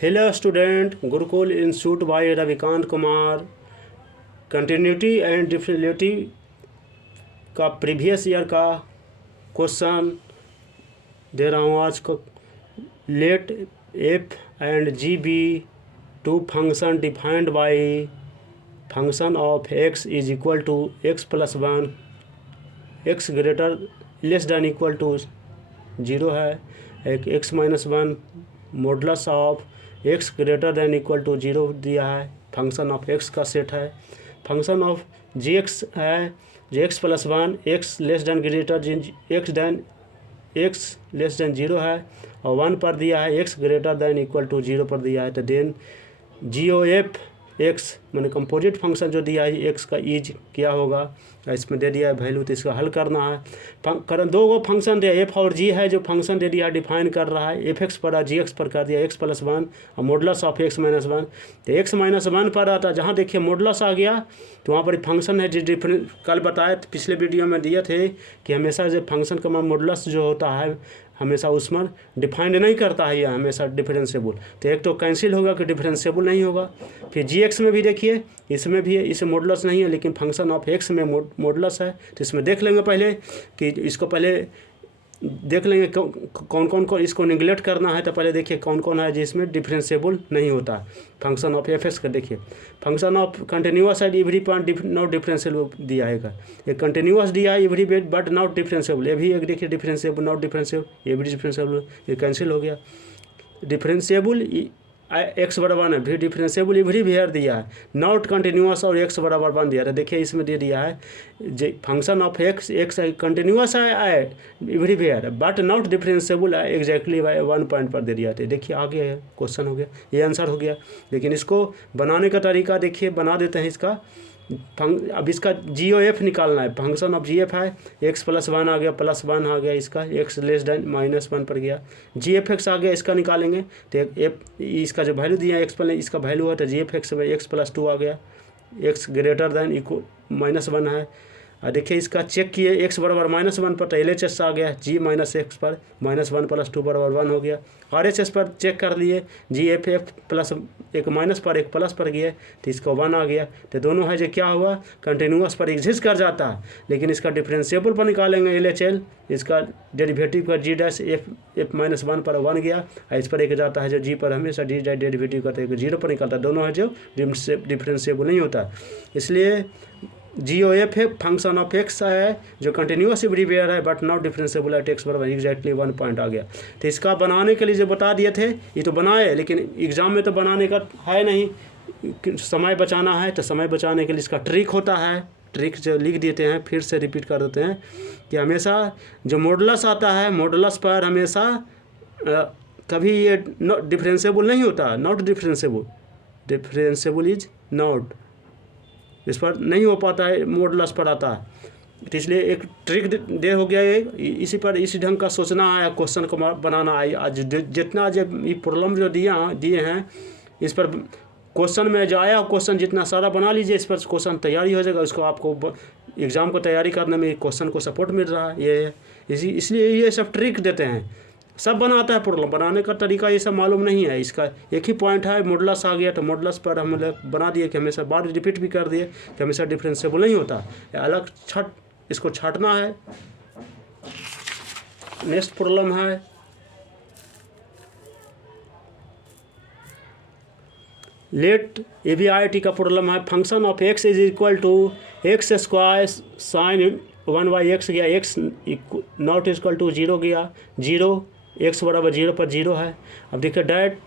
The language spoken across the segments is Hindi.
Hello student, Gurukul Institute by Ravikant Kumar. Continuity and definity का प्रीवियस ईयर का क्वेश्चन दे रहा हूँ आज को। Let f and g be two function defined by function of x is equal to x plus one, x greater less than equal to zero है। एक x minus one modulus of x greater than equal to zero दिया है। फंक्शन ऑफ एक्स का सेट है। फंक्शन ऑफ जी एक्स है जो x plus one, x less than greater x less than zero है और वन पर दिया है, x greater than equal to zero पर दिया है। तो then g o f x मैंने कंपोजिट फंक्शन जो दिया है एक्स का ईज क्या होगा, इसमें दे दिया है वैल्यू, तो इसका हल करना है। दो गो फंक्शन दिया एफ और जी है जो फंक्शन दे दिया डिफाइन कर रहा है। एफ एक्स पर और जी एक्स पर कर दिया एक्स प्लस वन और modulus of x minus one. तो एक्स माइनस वन पर आता, जहाँ देखिए मॉडुलस आ गया तो वहाँ पर फंक्शन है जो डिफरेंट कल बताए पिछले वीडियो में दिए थे कि हमेशा जो फंक्शन का मॉडुलस जो होता है हमेशा उसमें डिफाइंड नहीं करता है, यह हमेशा डिफरेंशिएबल। तो एक तो कैंसिल होगा कि डिफरेंशिएबल नहीं होगा। फिर जी एक्स में भी देखिए इसमें भी है, इसमें मॉडुलस नहीं है लेकिन फंक्शन ऑफ एक्स में मॉडुलस है। तो इसमें देख लेंगे पहले कि इसको पहले देख लेंगे कौन कौन को इसको निगलेक्ट करना है। तो पहले देखिए कौन कौन है जिसमें डिफरेंशिएबल नहीं होता। फंक्शन ऑफ एफ एक्स का देखिए, फंक्शन ऑफ कंटिन्यूअस है एवरी पॉइंट नॉट डिफरेंशिएबल दिया है। एक कंटिन्यूअस दिया है every bet but not differentiable, ये भी एक देखिए डिफरेंशिएबल नॉट डिफरेंशिएबल, ये भी डिफरेंशिएबल, ये कैंसिल हो गया। डिफरेंशिएबल एक्स बराबर है, भी डिफरेंशिएबल इवरी वेयर दिया है, नॉट कंटिन्यूअस और एक्स बराबर वन दिया है। देखिए इसमें दे दिया है जो function of x x continuous है everywhere but not differentiable है एग्जैक्टली वन पॉइंट पर दे दिया था। देखिए आ गया है क्वेश्चन, हो गया ये आंसर हो गया। लेकिन इसको बनाने का तरीका देखिए, बना देते हैं इसका। अब इसका जी ओ एफ निकालना है। फंक्शन ऑफ जी एफ है एक्स प्लस वन आ गया, प्लस वन आ गया, इसका x less then minus one पर गया। जी एफ एक्स आ गया, इसका निकालेंगे तो एफ इसका जो वैल्यू दिया है एक्स प्लस इसका वैल्यू है तो जी एफ एक्स में एक्स प्लस टू आ गया, x greater than equal minus one है। और देखिए इसका चेक किए एक्स बराबर माइनस वन पर तो एल एच एस आ गया, जी माइनस एक्स पर माइनस वन प्लस टू बराबर वन हो गया। आर एच एस पर चेक कर लिए, जी एफ एफ प्लस एक माइनस पर एक प्लस पर गया तो इसको वन आ गया। तो दोनों है जो क्या हुआ कंटिन्यूअस पर एग्जिस्ट कर जाता है, लेकिन इसका डिफरेंशिएबल पर निकालेंगे एल एच एल, इसका डेरिवेटिव का जी डैश एफ माइनस वन पर वन गया और इस पर एक जाता है जो जी पर हमेशा जी डैश डेरिवेटिव करते हैं जीरो पर निकलता है, दोनों है जो डिफरेंशिएबल नहीं होता। इसलिए जी ओ एफ है फंक्शन ऑफ एक्स है जो कंटिन्यूअस एवरीवेयर है but not differentiable eight x बराबर एग्जैक्टली वन पॉइंट आ गया। तो इसका बनाने के लिए जो बता दिए थे ये तो बनाए, लेकिन एग्ज़ाम में तो बनाने का है नहीं, समय बचाना है। तो समय बचाने के लिए इसका ट्रिक होता है, ट्रिक जो लिख देते हैं फिर से रिपीट कर देते हैं कि हमेशा जो मॉडुलस आता है मॉडुलस पर हमेशा कभी ये डिफरेंशिएबल नहीं होता, not differentiable, differentiable is not, इस पर नहीं हो पाता है, मॉडुलस पर आता है। तो इसलिए एक ट्रिक दे हो गया ये, इसी पर इसी ढंग का सोचना है, क्वेश्चन को बनाना है। आज जितना जो ये प्रॉब्लम जो दिए हैं इस पर क्वेश्चन में जो आया क्वेश्चन जितना सारा बना लीजिए, इस पर क्वेश्चन तैयारी हो जाएगा। उसको आपको एग्ज़ाम को तैयारी करने में क्वेश्चन को सपोर्ट मिल रहा है ये इसलिए ये सब ट्रिक देते हैं। सब बनाता है प्रॉब्लम, बनाने का तरीका ये सब मालूम नहीं है। इसका एक ही पॉइंट है मॉडुलस आ गया तो मॉडुलस पर हम बना दिए कि हमेशा बार रिपीट भी कर दिए कि हमेशा डिफरेंशिएबल नहीं होता, अलग इसको छाटना है। नेक्स्ट प्रॉब्लम है लेट ABIT का प्रॉब्लम है। Function of x is equal to x square sine one by x गया, x not equal to zero गया, जीरो एक्स बराबर जीरो पर जीरो है। अब देखिए डैट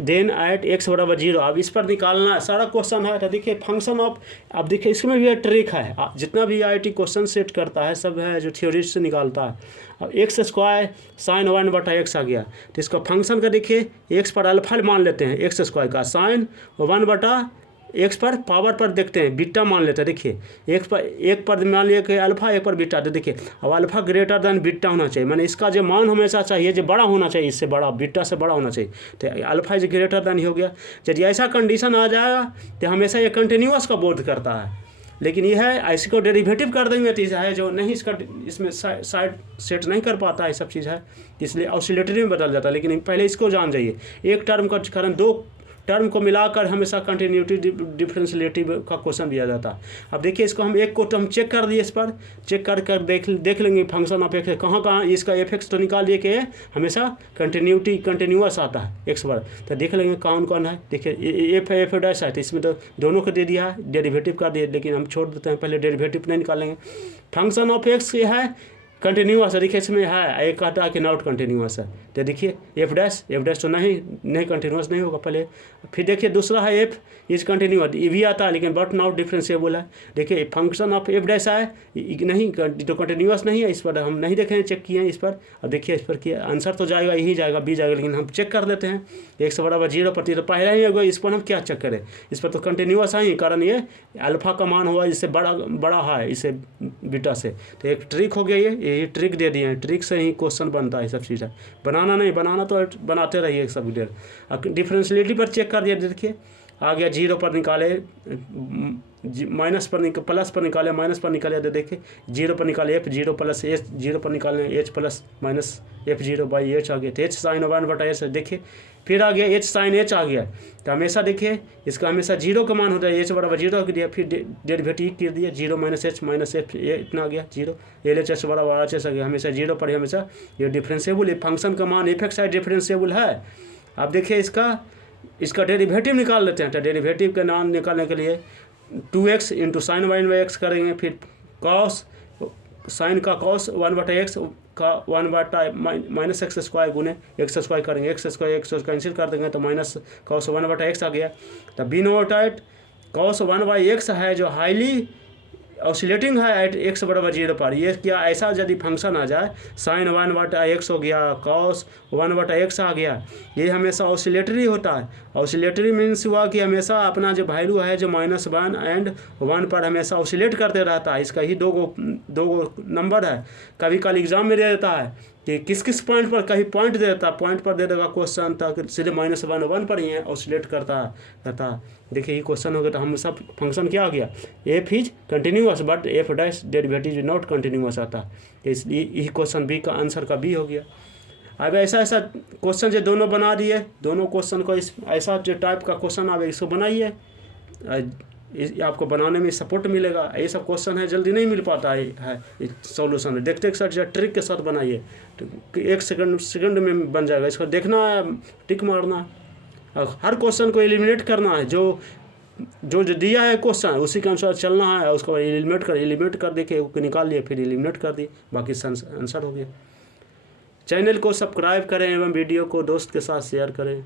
देन एट एक्स बराबर जीरो, अब इस पर निकालना है सारा क्वेश्चन है। तो देखिए फंक्शन ऑफ, अब देखिए इसमें भी ट्रिक है, जितना भी IIT क्वेश्चन सेट करता है सब है जो थ्योरी से निकालता है। अब एक्स स्क्वायर साइन वन बटा एक्स आ गया तो इसका फंक्शन का देखिए एक्स पर अल्फा मान लेते हैं, एक्स स्क्वायर का साइन वन बटा एक्स पर पावर पर देखते हैं बीटा मान लेते हैं। देखिए एक पर मान लिया कि अल्फा, एक पर बीटा। तो देखिए अब अल्फा ग्रेटर देन बीटा होना चाहिए, मैंने इसका जो मान हमेशा चाहिए जो बड़ा होना चाहिए, इससे बड़ा, बीटा से बड़ा होना चाहिए। तो अल्फा इज ग्रेटर देन ही हो गया। यदि ऐसा कंडीशन आ जाएगा तो हमेशा ये कंटिन्यूअस का बोध करता है। लेकिन ये है इसी को डेरिवेटिव कर देंगे तो है जो नहीं इसका इसमें साइड सेट नहीं कर पाता है, सब चीज़ है, इसलिए ऑसिलेटरी में बदल जाता है। लेकिन पहले इसको जान जाइए, एक टर्म का कारण दो टर्म को मिलाकर हमेशा कंटिन्यूटी डिफरेंशिएटिव का क्वेश्चन दिया जाता है। अब देखिए इसको हम एक को हम चेक कर दिए, इस पर चेक कर देख लेंगे फंक्शन ऑफ एक्स कहाँ इसका एफ एक्स तो निकाल लिए कि हमेशा कंटिन्यूअस आता है एक्स पर, तो देख लेंगे कौन कौन है। देखिए एफ डैश है तो इसमें तो दोनों को दे दिया है, डेरिवेटिव कर दिए, लेकिन हम छोड़ देते हैं, पहले डेरिवेटिव नहीं निकालेंगे। फंक्शन ऑफ एक्स ये है कंटिन्यूअस है, देखिए इसमें है एक कहता है कि नॉट कंटिन्यूअस है, तो देखिए एफ डैश तो नहीं कंटिन्यूअस नहीं होगा पहले। फिर देखिए दूसरा है एफ इज कंटिन्यूअस, ये भी आता है लेकिन बट नॉट डिफरेंशिएबल है। देखिए फंक्शन ऑफ एफ डैश है नहीं तो कंटिन्यूअस नहीं है, इस पर हम नहीं देखें चेक किए हैं इस पर। अब देखिए इस पर किया आंसर तो जाएगा यही जाएगा बी जाएगा, लेकिन हम चेक कर देते हैं x = 0 पर, तो पहले ही होगा, इस पर हम क्या चेक करें, इस पर तो कंटिन्यूअस है ही, कारण ये अल्फा का मान हुआ इससे बड़ा है इससे बीटा से, तो एक ट्रिक हो गया ये ट्रिक दे दिए हैं, ट्रिक से ही क्वेश्चन बनता है सब चीज़ है, बनाना तो बनाते रहिए सब देर। अब डिफरेंशियलिटी पर चेक कर दिया, देखिए आ गया 0 पर निकाले, माइनस पर प्लस पर निकाले, माइनस पर निकाले, तो देखिए 0 पर निकाले f0 प्लस h, 0 पर निकाले h प्लस माइनस f0/h आ गया, तो h साइन 1/h देखिए, फिर आ गया h साइन h आ गया, तो हमेशा देखिए इसका हमेशा 0 का मान होता है, h = 0 कर दिया, फिर डेरिवेटिव कर दिया 0 - h माइनस f इतना आ गया 0, LHS = RHS आ गया, हमेशा 0 पर हमेशा ये डिफरेंशिएबल फंक्शन का मान f x डिफरेंशिएबल है। अब देखिए इसका डेरिवेटिव निकाल लेते हैं, तो डेरिवेटिव का मान निकालने के लिए 2x × sin 1/x करेंगे, फिर कॉस साइन का कॉस 1/x का 1/-x² गुने x² करेंगे, x² कैंसिल कर देंगे तो माइनस कॉस 1/x आ गया। तो B note eight cos 1/x है जो हाईली ऑसिलेटिंग है एट x = 0 पर, ये क्या ऐसा यदि फंक्शन आ जाए साइन 1/x हो गया, कॉस 1/x आ गया, ये हमेशा ऑसिलेटरी होता है। ऑसिलेटरी मीन्स हुआ कि हमेशा अपना जो वैल्यू है जो -1 एंड 1 पर हमेशा ऑसिलेट करते रहता है, इसका ही दो गो नंबर है। कभी कल एग्जाम में दे देता है कि किस पॉइंट पर, कहीं पॉइंट दे देता है, पॉइंट पर दे देगा क्वेश्चन तक सीधे -1 पर ही है ऑसिलेट करता है। देखिए ये क्वेश्चन हो गया, तो हम सब फंक्शन क्या आ गया, F is continuous but F dash derivative not continuous आता है, इसलिए यही क्वेश्चन बी का आंसर का बी हो गया। अब ऐसा क्वेश्चन जो दोनों बना दिए, दोनों क्वेश्चन को ऐसा जो टाइप का क्वेश्चन आप इसको बनाइए, आपको बनाने में सपोर्ट मिलेगा। ये सब क्वेश्चन है जल्दी नहीं मिल पाता है सॉल्यूशन, देखते एक साथ टिक के साथ बनाइए, तो 1 सेकंड में बन जाएगा। इसको देखना है, टिक मारना, हर क्वेश्चन को एलिमिनेट करना है, जो दिया है क्वेश्चन उसी के अनुसार चलना है, उसको एलिमिनेट कर देखिए निकाल लिए, फिर एलिमिनेट कर दिए, बाकी आंसर हो गया। चैनल को सब्सक्राइब करें एवं वीडियो को दोस्त के साथ शेयर करें।